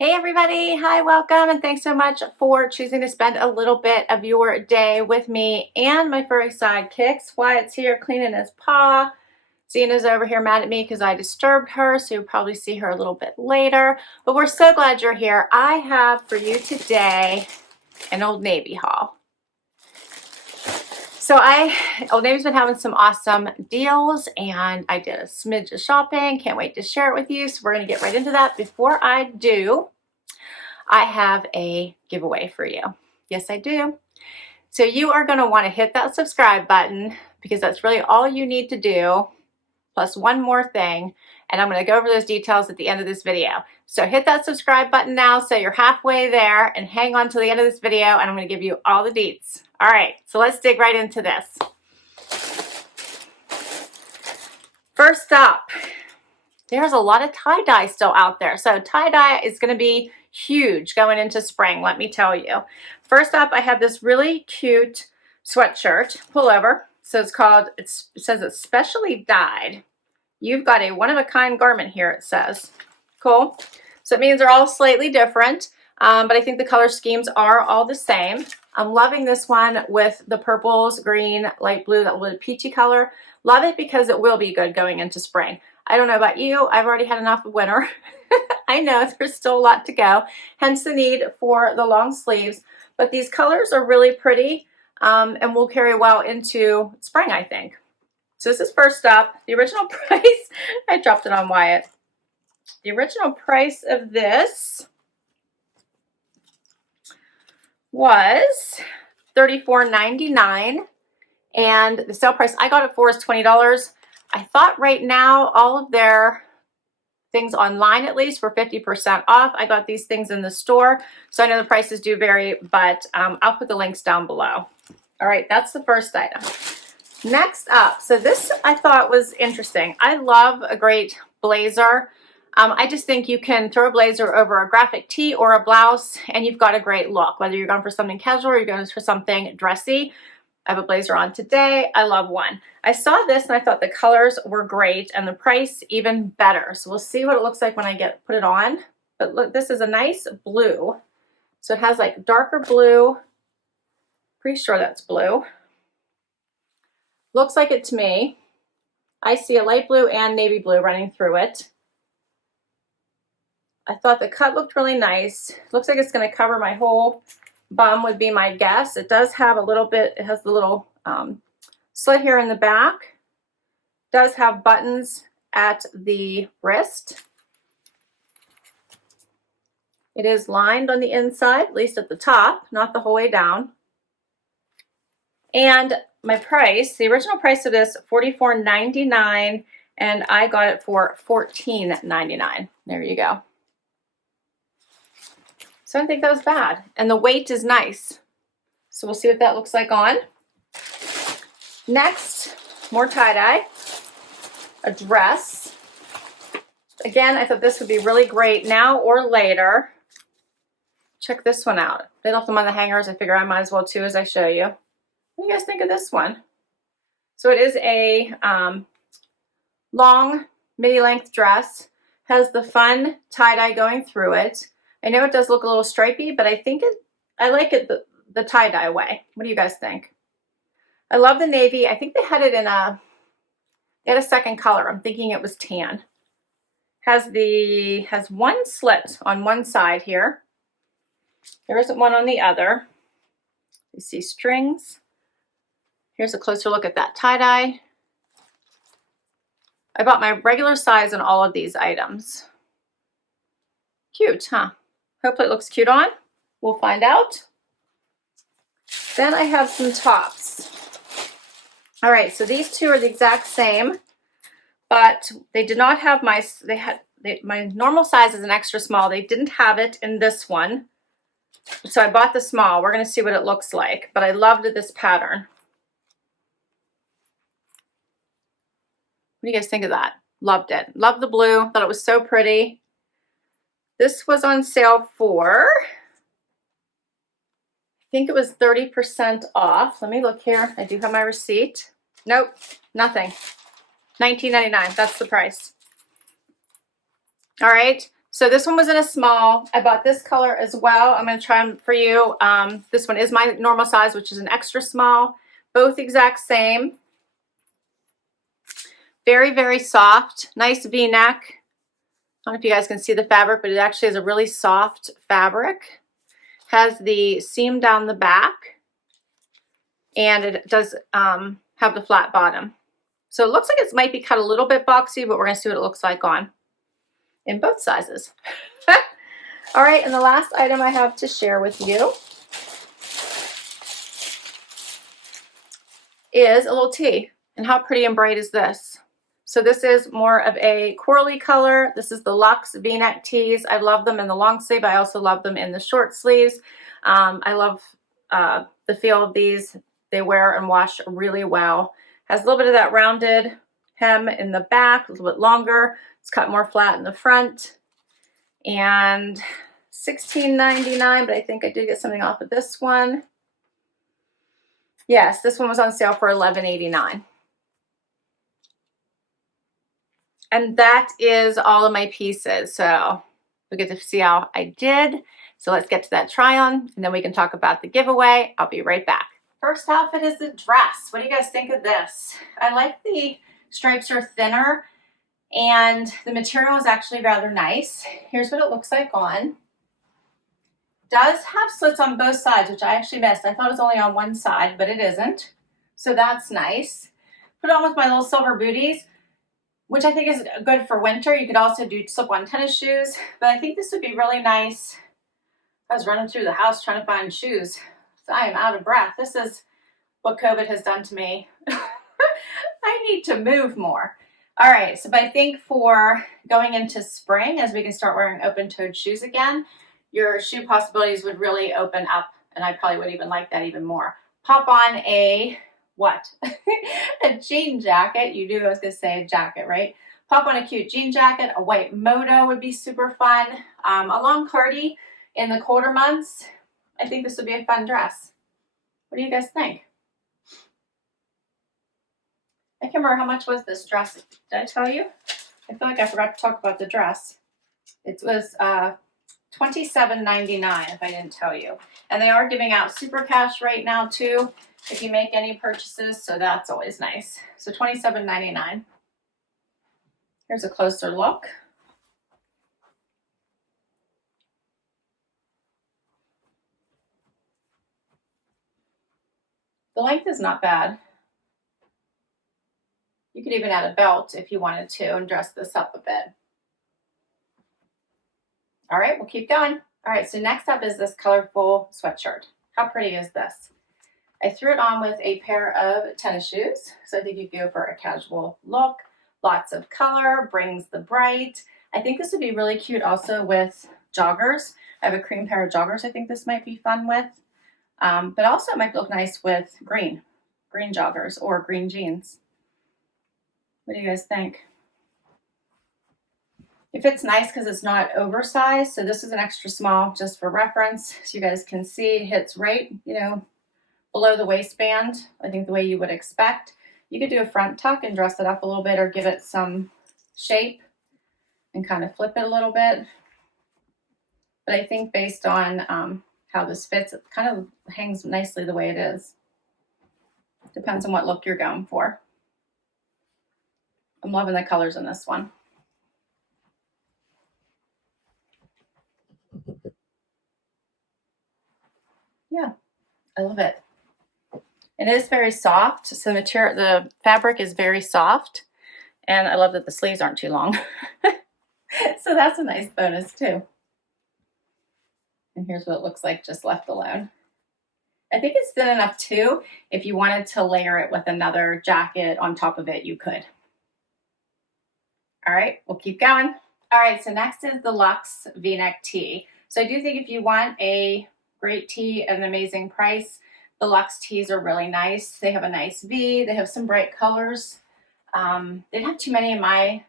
Hey everybody, hi, welcome, and thanks so much for choosing to spend a little bit of your day with me and my furry sidekicks. Wyatt's here cleaning his paw. Zena's over here mad at me because I disturbed her, so you'll probably see her a little bit later. But we're so glad you're here. I have for you today an Old Navy haul. So Old Navy's been having some awesome deals, and I did a smidge of shopping. Can't wait to share it with you. So we're going to get right into that. Before I do, I have a giveaway for you. Yes, I do. So you are going to want to hit that subscribe button because that's really all you need to do, plus one more thing. And I'm going to go over those details at the end of this video. So hit that subscribe button now so you're halfway there, and hang on to the end of this video and I'm going to give you all the deets. All right, so let's dig right into this. First up, there's a lot of tie-dye still out there. So tie-dye is going to be huge going into spring, let me tell you. First up, I have this really cute sweatshirt pullover. So it says it's specially dyed. You've got a one-of-a-kind garment here, it says. Cool. So it means they're all slightly different, but I think the color schemes are all the same. I'm loving this one with the purples, green, light blue, that little peachy color. Love it because it will be good going into spring. I don't know about you, I've already had enough of winter. I know there's still a lot to go, hence the need for the long sleeves, but these colors are really pretty and will carry well into spring, I think. So this is first up. The original price, I dropped it on Wyatt. The original price of this was $34.99, and the sale price I got it for is $20. I thought right now all of their things online at least were 50% off. I got these things in the store, so I know the prices do vary, but I'll put the links down below. All right, that's the first item. Next up, so this I thought was interesting. I love a great blazer. I just think you can throw a blazer over a graphic tee or a blouse and you've got a great look, whether you're going for something casual or you're going for something dressy. I have a blazer on today. I love one. I saw this and I thought the colors were great and the price even better. So we'll see what it looks like when I put it on. But look, this is a nice blue. So it has like darker blue. Pretty sure that's blue. Looks like it to me. I see a light blue and navy blue running through it. I thought the cut looked really nice. Looks like it's going to cover my whole bum would be my guess. It does have a little bit, it has the little slit here in the back. It does have buttons at the wrist. It is lined on the inside, at least at the top, not the whole way down. And my price, the original price of this, $44.99, and I got it for $14.99. There you go. So I don't think that was bad. And the weight is nice. So we'll see what that looks like on. Next, more tie-dye. A dress. Again, I thought this would be really great now or later. Check this one out. They left them on the hangers. I figure I might as well too as I show you. What do you guys think of this one? So it is a long midi-length dress. Has the fun tie-dye going through it. I know it does look a little stripy, but I like it the tie-dye way. What do you guys think? I love the navy. I think they had it in they had a second color. I'm thinking it was tan. Has one slit on one side here. There isn't one on the other. You see strings. Here's a closer look at that tie-dye. I bought my regular size on all of these items. Cute, huh? Hopefully it looks cute on. We'll find out. Then I have some tops. All right, so these two are the exact same, but they did not have my normal size is an extra small. They didn't have it in this one. So I bought the small. We're going to see what it looks like, but I loved this pattern. What do you guys think of that? Loved it. Loved the blue. Thought it was so pretty. This was on sale for, I think it was 30% off. Let me look here. I do have my receipt. Nope, nothing. $19.99. That's the price. All right. So this one was in a small. I bought this color as well. I'm going to try them for you. This one is my normal size, which is an extra small. Both exact same. Very, very soft. Nice V-neck. I don't know if you guys can see the fabric, but it actually is a really soft fabric. Has the seam down the back. And it does have the flat bottom. So it looks like it might be cut a little bit boxy, but we're going to see what it looks like on in both sizes. All right, and the last item I have to share with you is a little tee. And how pretty and bright is this? So this is more of a corally color. This is the Luxe V-Neck Tees. I love them in the long sleeve. I also love them in the short sleeves. I love the feel of these. They wear and wash really well. Has a little bit of that rounded hem in the back, a little bit longer. It's cut more flat in the front. And $16.99, but I think I did get something off of this one. Yes, this one was on sale for $11.89. And that is all of my pieces. So we get to see how I did. So let's get to that try on and then we can talk about the giveaway. I'll be right back. First outfit is the dress. What do you guys think of this? I like the stripes are thinner and the material is actually rather nice. Here's what it looks like on. Does have slits on both sides, which I actually missed. I thought it was only on one side, but it isn't. So that's nice. Put it on with my little silver booties, which I think is good for winter. You could also do slip-on tennis shoes, but I think this would be really nice. I was running through the house trying to find shoes. So I am out of breath. This is what COVID has done to me. I need to move more. All right, so but I think for going into spring, as we can start wearing open-toed shoes again, your shoe possibilities would really open up, and I probably would even like that even more. Pop on a, what? A jean jacket. You knew I was going to say a jacket, right? Pop on a cute jean jacket. A white moto would be super fun. A long cardi in the colder months. I think this would be a fun dress. What do you guys think? I can't remember how much was this dress. Did I tell you? I feel like I forgot to talk about the dress. It was $27.99 if I didn't tell you. And they are giving out super cash right now too if you make any purchases, so that's always nice. So $27.99. Here's a closer look. The length is not bad. You could even add a belt if you wanted to and dress this up a bit. All right, we'll keep going. All right, so next up is this colorful sweatshirt. How pretty is this? I threw it on with a pair of tennis shoes. So I think you go for a casual look. Lots of color, brings the bright. I think this would be really cute also with joggers. I have a cream pair of joggers I think this might be fun with. But also it might look nice with green joggers or green jeans. What do you guys think? It fits nice because it's not oversized. So this is an extra small just for reference. So you guys can see it hits right, below the waistband. I think the way you would expect. You could do a front tuck and dress it up a little bit or give it some shape and kind of flip it a little bit. But I think based on how this fits, it kind of hangs nicely the way it is. Depends on what look you're going for. I'm loving the colors in this one. Yeah, I love it. It is very soft, so the fabric is very soft, and I love that the sleeves aren't too long. So that's a nice bonus too. And here's what it looks like just left alone. I think it's thin enough too. If you wanted to layer it with another jacket on top of it, you could. All right, we'll keep going. All right, so next is the Luxe V-Neck Tee. So I do think if you want a great tee at an amazing price, the Luxe tees are really nice. They have a nice V. They have some bright colors. They didn't have too many in my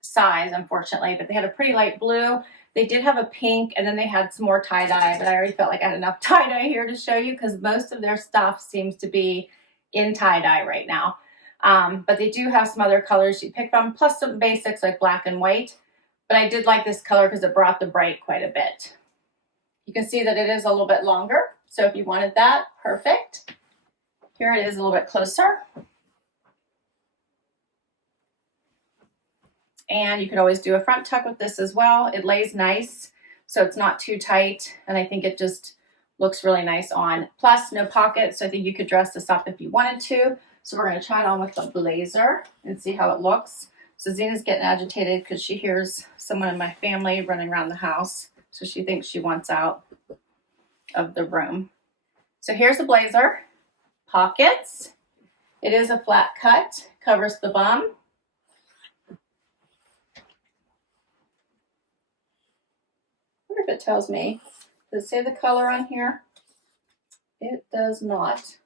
size, unfortunately, but they had a pretty light blue. They did have a pink, and then they had some more tie-dye, but I already felt like I had enough tie-dye here to show you because most of their stuff seems to be in tie-dye right now. But they do have some other colors you pick from, plus some basics like black and white. But I did like this color because it brought the bright quite a bit. You can see that it is a little bit longer. So if you wanted that, perfect. Here it is a little bit closer. And you could always do a front tuck with this as well. It lays nice, so it's not too tight. And I think it just looks really nice on. Plus, no pockets, so I think you could dress this up if you wanted to. So we're gonna try it on with the blazer and see how it looks. So Zena's getting agitated because she hears someone in my family running around the house. So she thinks she wants out of the room. So here's the blazer. Pockets. It is a flat cut, covers the bum. I wonder if it tells me. Does it say the color on here? It does not.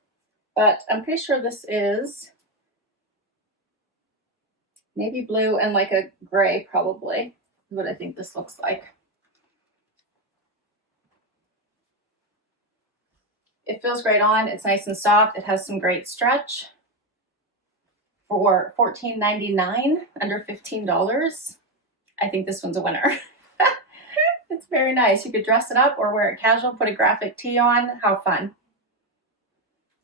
But I'm pretty sure this is navy blue and like a gray, probably, is what I think this looks like. It feels great on. It's nice and soft. It has some great stretch. For $14.99, under $15, I think this one's a winner. It's very nice. You could dress it up or wear it casual, put a graphic tee on. How fun.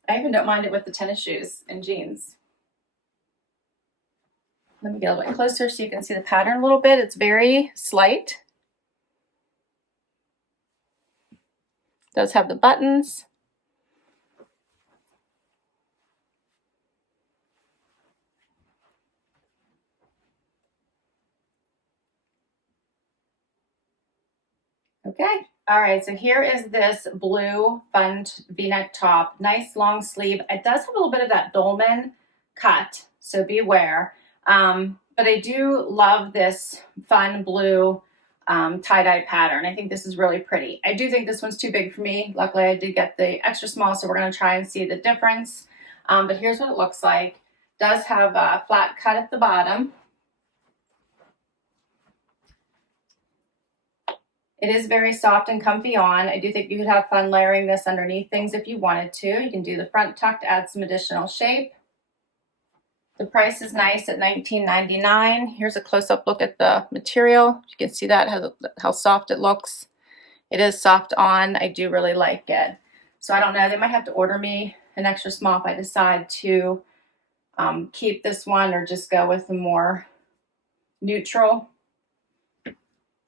I even don't mind it with the tennis shoes and jeans. Let me get a little bit closer so you can see the pattern a little bit. It's very slight. It does have the buttons. Okay, all right, so here is this blue fun V-neck top, nice long sleeve. It does have a little bit of that dolman cut, so beware. But I do love this fun blue tie-dye pattern. I think this is really pretty. I do think this one's too big for me. Luckily, I did get the extra small, so we're gonna try and see the difference. But here's what it looks like. It does have a flat cut at the bottom. It is very soft and comfy on. I do think you could have fun layering this underneath things if you wanted to. You can do the front tuck to add some additional shape. The price is nice at $19.99. Here's a close-up look at the material. You can see that, how soft it looks. It is soft on. I do really like it. So I don't know, they might have to order me an extra small if I decide to keep this one or just go with the more neutral.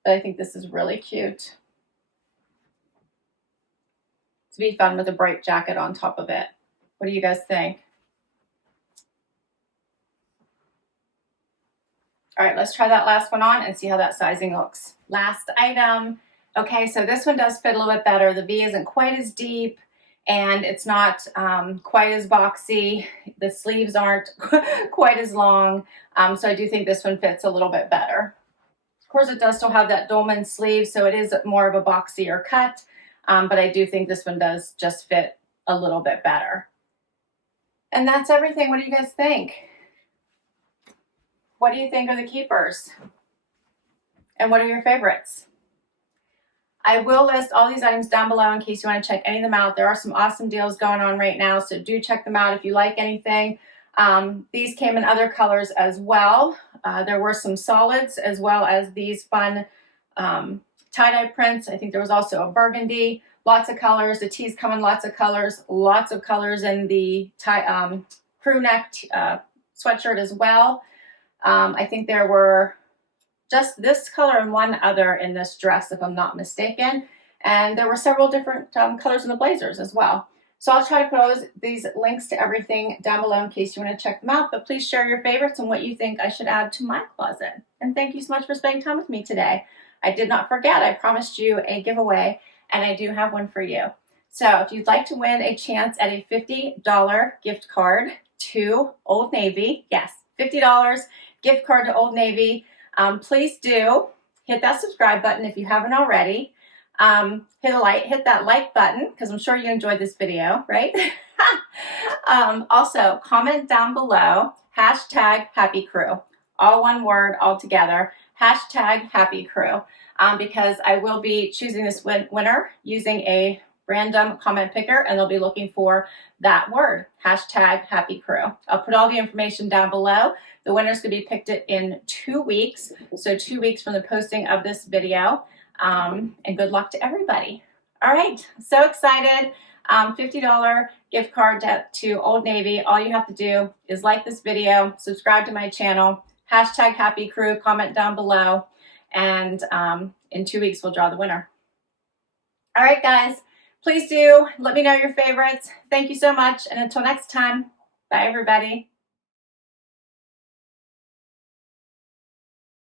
But I think this is really cute. To be fun with a bright jacket on top of it. What do you guys think? All right, let's try that last one on and see how that sizing looks. Last item. Okay, so this one does fit a little bit better. The V isn't quite as deep and it's not quite as boxy. The sleeves aren't quite as long. So I do think this one fits a little bit better. Of course, it does still have that dolman sleeve, so it is more of a boxier cut, but I do think this one does just fit a little bit better. And that's everything. What do you guys think? What do you think are the keepers? And what are your favorites? I will list all these items down below in case you want to check any of them out. There are some awesome deals going on right now, so do check them out if you like anything. These came in other colors as well. There were some solids as well as these fun tie-dye prints. I think there was also a burgundy, lots of colors. The tees come in lots of colors in the crew neck sweatshirt as well. I think there were just this color and one other in this dress, if I'm not mistaken. And there were several different colors in the blazers as well. So I'll try to put all these links to everything down below in case you want to check them out. But please share your favorites and what you think I should add to my closet. And thank you so much for spending time with me today. I did not forget, I promised you a giveaway, and I do have one for you. So if you'd like to win a chance at a $50 gift card to Old Navy, yes, $50 gift card to Old Navy, please do hit that subscribe button if you haven't already. Hit that like button because I'm sure you enjoyed this video, right? Also, comment down below, #HappyCrew, all one word, all together, #HappyCrew, because I will be choosing this winner using a random comment picker, and they'll be looking for that word, hashtag happy crew. I'll put all the information down below. The winner's going to be picked in 2 weeks, so 2 weeks from the posting of this video, and good luck to everybody. All right, so excited. $50 gift card to Old Navy. All you have to do is like this video, subscribe to my channel, hashtag happy crew, comment down below, and in 2 weeks we'll draw the winner. All right, guys, please do let me know your favorites. Thank you so much, and until next time, bye everybody.